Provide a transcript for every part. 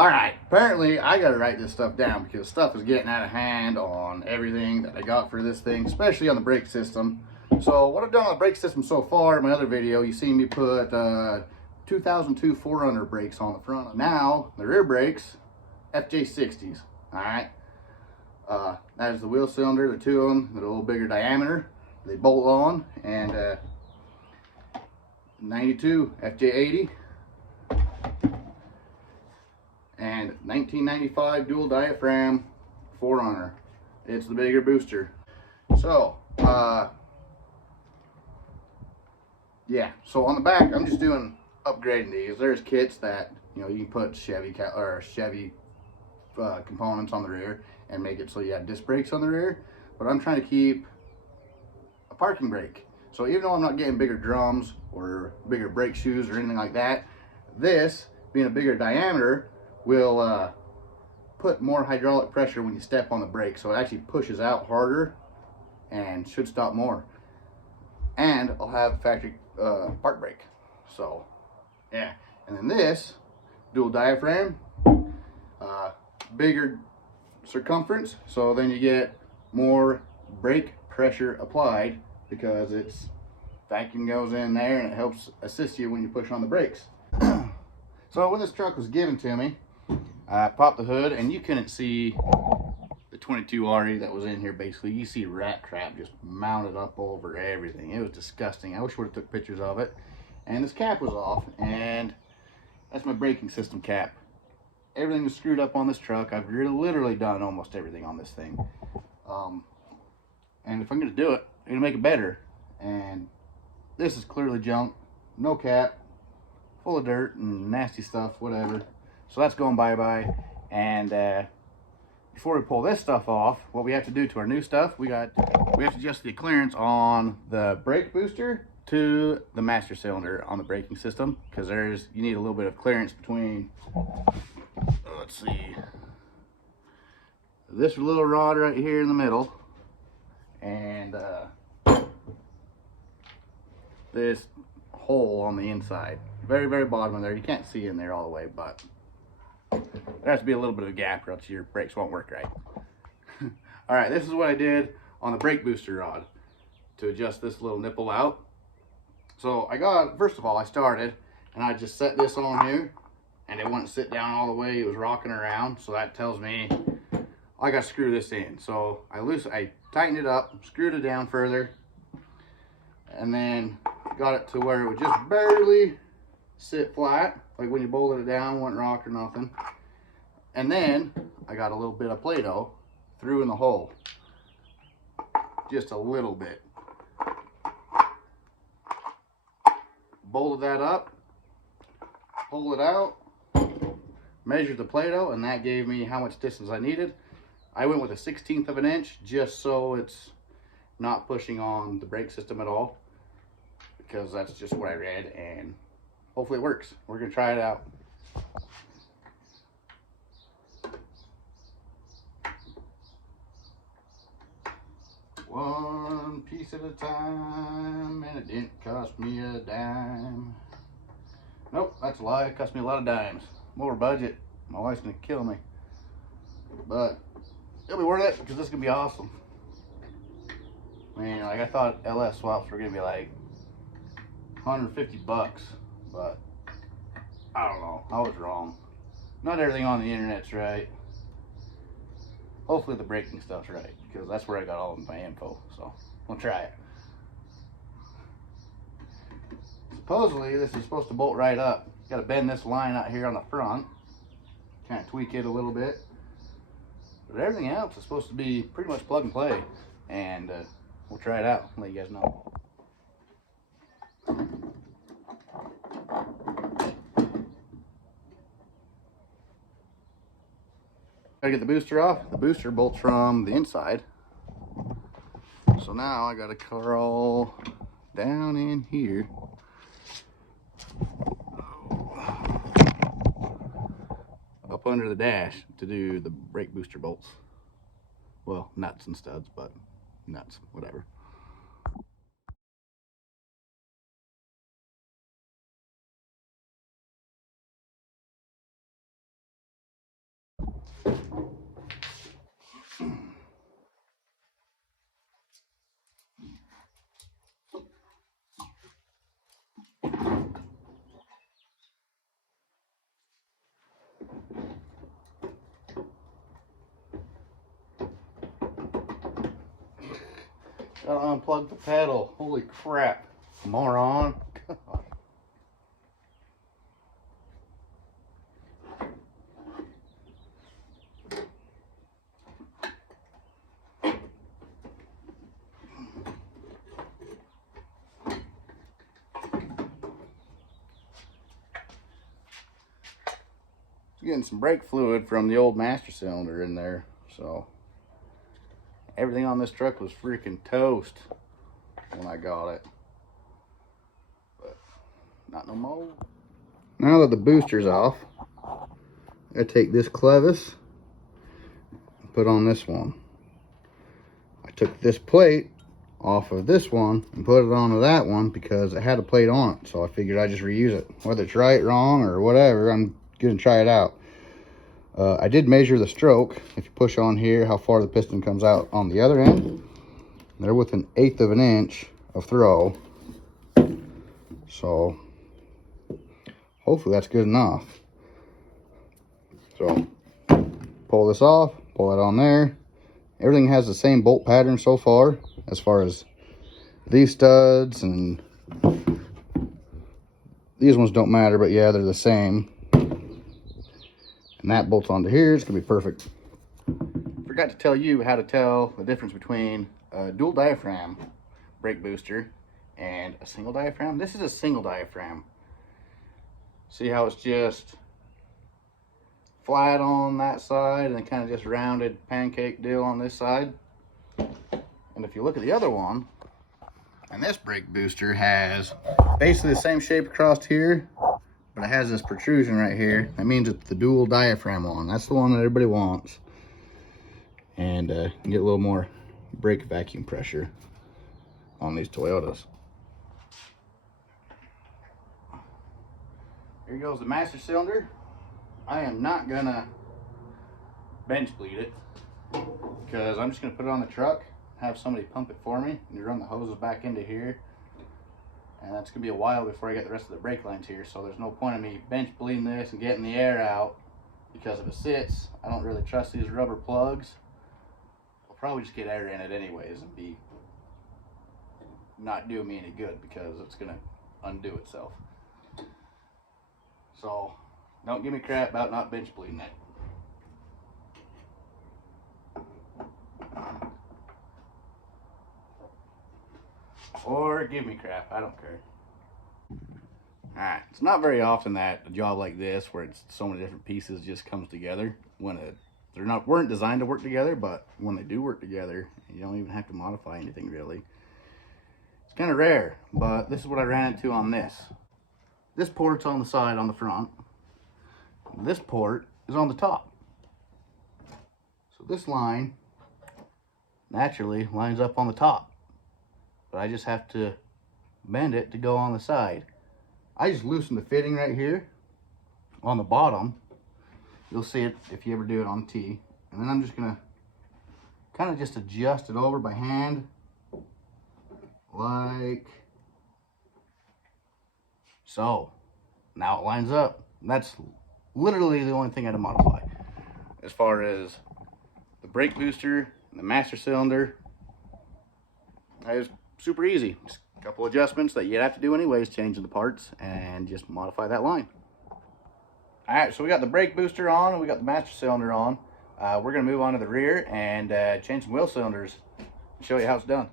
All right, apparently I gotta write this stuff down because stuff is getting out of hand on everything that I got for this thing, especially on the brake system. So what I've done on the brake system so far, in my other video, you see me put 2002 4Runner brakes on the front. Now, the rear brakes, FJ60s, all right? That is the wheel cylinder, the two of them, they're a little bigger diameter. They bolt on, and 92 FJ80. And 1995 dual diaphragm 4Runner. It's the bigger booster. So, yeah. So on the back, I'm just doing upgrading these. There's kits that you can put Chevy components on the rear and make it so you have disc brakes on the rear. But I'm trying to keep a parking brake. So even though I'm not getting bigger drums or bigger brake shoes or anything like that, this being a bigger diameter will put more hydraulic pressure when you step on the brake, so it actually pushes out harder and should stop more. And I'll have factory park brake. So yeah. And then this dual diaphragm, bigger circumference, so then you get more brake pressure applied because it's vacuum goes in there and it helps assist you when you push on the brakes. So when this truck was given to me, I popped the hood and you couldn't see the 22 RE that was in here. Basically, you see rat crap just mounted up over everything. It was disgusting. I wish I would have took pictures of it. And this cap was off, and that's my braking system cap. Everything was screwed up on this truck. I've literally done almost everything on this thing. And if I'm going to do it, I'm going to make it better. And this is clearly junk. No cap. Full of dirt and nasty stuff, whatever. So that's going bye-bye. And before we pull this stuff off, what we have to do to our new stuff, we have to adjust the clearance on the brake booster to the master cylinder on the braking system, because you need a little bit of clearance between, let's see, this little rod right here in the middle and this hole on the inside. Very, very bottom of there. You can't see in there all the way, but there has to be a little bit of a gap or else your brakes won't work right. All right, this is what I did on the brake booster rod to adjust this little nipple out. So first of all, I started and I just set this on here and it wouldn't sit down all the way. It was rocking around. So that tells me I got to screw this in. So I tightened it up, screwed it down further, and then got it to where it would just barely sit flat, like when you bolted it down, wouldn't rock or nothing. And then I got a little bit of Play-Doh, threw in the hole, just a little bit. Bolted that up, pulled it out, measured the Play-Doh, and that gave me how much distance I needed. I went with a 1/16 of an inch just so it's not pushing on the brake system at all, because that's just what I read, and hopefully it works. We're gonna try it out. One piece at a time, and it didn't cost me a dime. Nope, that's a lie. It cost me a lot of dimes. I'm over budget. My wife's gonna kill me, but it'll be worth it because this is gonna be awesome. Man, like I thought LS swaps were gonna be like 150 bucks, but I don't know, I was wrong. Not everything on the internet's right. Hopefully the braking stuff's right, because that's where I got all of my info, so we'll try it. Supposedly this is supposed to bolt right up. Got to bend this line out here on the front, kind of tweak it a little bit, but everything else is supposed to be pretty much plug and play, and we'll try it out and let you guys know. Gotta get the booster off. The booster bolts from the inside. So now I gotta crawl down in here. Up under the dash to do the brake booster bolts. Well, nuts and studs, but nuts, whatever. Gotta unplug the pedal. Holy crap. Moron. God. Getting some brake fluid from the old master cylinder in there, so everything on this truck was freaking toast when I got it, but not no more. Now that the booster's off, I take this clevis and put on this one. I took this plate off of this one and put it onto that one because it had a plate on it, so I figured I'd just reuse it. Whether it's right, wrong, or whatever, I'm gonna try it out. I did measure the stroke. If you push on here, how far the piston comes out on the other end. They're with 1/8 of an inch of throw. So hopefully that's good enough. So pull this off, pull that on there. Everything has the same bolt pattern so far as these studs, and these ones don't matter, but yeah, they're the same. And that bolts onto here. It's gonna be perfect. Forgot to tell you how to tell the difference between a dual diaphragm brake booster and a single diaphragm. This is a single diaphragm. See how it's just flat on that side and then kind of just rounded pancake deal on this side. And if you look at the other one, and this brake booster has basically the same shape across here, but it has this protrusion right here. That means it's the dual diaphragm one. That's the one that everybody wants. And you get a little more brake vacuum pressure on these Toyotas. Here goes the master cylinder. I am not gonna bench bleed it because I'm just gonna put it on the truck, have somebody pump it for me, and you run the hoses back into here. And that's gonna be a while before I get the rest of the brake lines here, so there's no point in me bench bleeding this and getting the air out, because if it sits, I don't really trust these rubber plugs. I'll probably just get air in it anyways and be not do me any good because it's gonna undo itself. So don't give me crap about not bench bleeding it. Or give me crap, I don't care. Alright, it's not very often that a job like this, where it's so many different pieces, just comes together when weren't designed to work together, but when they do work together, you don't even have to modify anything really. It's kind of rare, but this is what I ran into on this. This port's on the side on the front. This port is on the top. So this line naturally lines up on the top, but I just have to bend it to go on the side. I just loosened the fitting right here on the bottom. You'll see it if you ever do it on T. And then I'm just gonna kind of just adjust it over by hand, like so. Now it lines up. That's literally the only thing I had to modify. As far as the brake booster and the master cylinder, it was super easy. Just a couple adjustments that you'd have to do anyways, changing the parts, and just modify that line. All right, so we got the brake booster on and we got the master cylinder on. We're gonna move on to the rear and change some wheel cylinders and show you how it's done.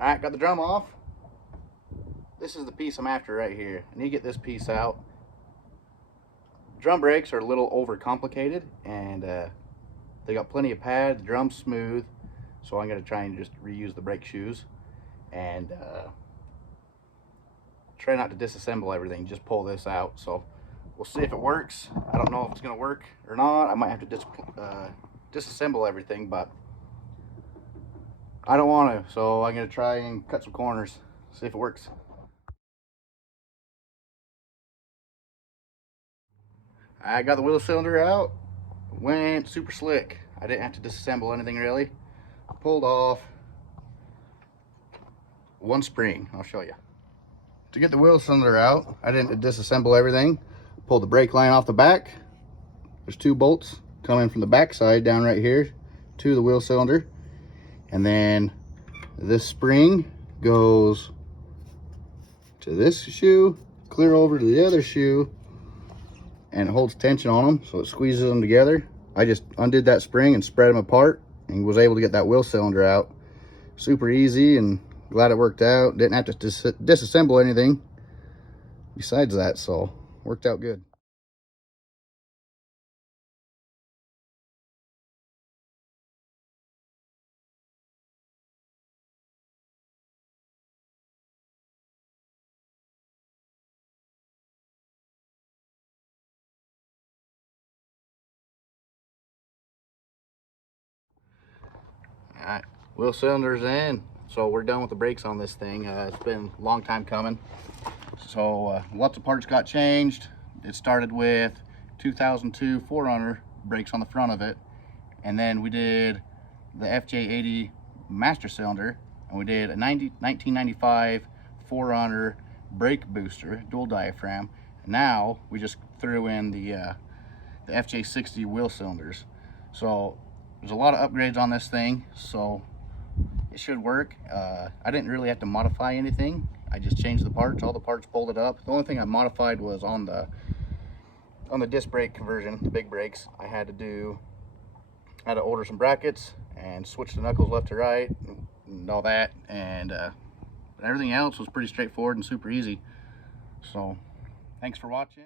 All right, got the drum off. This is the piece I'm after right here. I need to get this piece out. Drum brakes are a little overcomplicated, and they got plenty of pad. The drum's smooth, so I'm gonna try and just reuse the brake shoes and try not to disassemble everything. Just pull this out. So we'll see if it works. I don't know if it's gonna work or not. I might have to disassemble everything, but I don't want to, so I'm going to try and cut some corners, see if it works. I got the wheel cylinder out, went super slick. I didn't have to disassemble anything really. Pulled off one spring, I'll show you. To get the wheel cylinder out, I didn't disassemble everything. Pulled the brake line off the back. There's 2 bolts coming from the back side down right here to the wheel cylinder. And then this spring goes to this shoe, clear over to the other shoe, and it holds tension on them, so it squeezes them together. I just undid that spring and spread them apart and was able to get that wheel cylinder out. Super easy, and glad it worked out. Didn't have to disassemble anything besides that, so worked out good. All right, wheel cylinder's in, so we're done with the brakes on this thing. It's been a long time coming, so lots of parts got changed. It started with 2002 4Runner brakes on the front of it, and then we did the FJ80 master cylinder, and we did a 1995 4Runner brake booster, dual diaphragm. And now we just threw in the FJ60 wheel cylinders. So there's a lot of upgrades on this thing, so it should work. I didn't really have to modify anything. I just changed the parts. All the parts bolted up. The only thing I modified was on the disc brake conversion, the big brakes. I had to order some brackets and switch the knuckles left to right and all that, and everything else was pretty straightforward and super easy. So thanks for watching.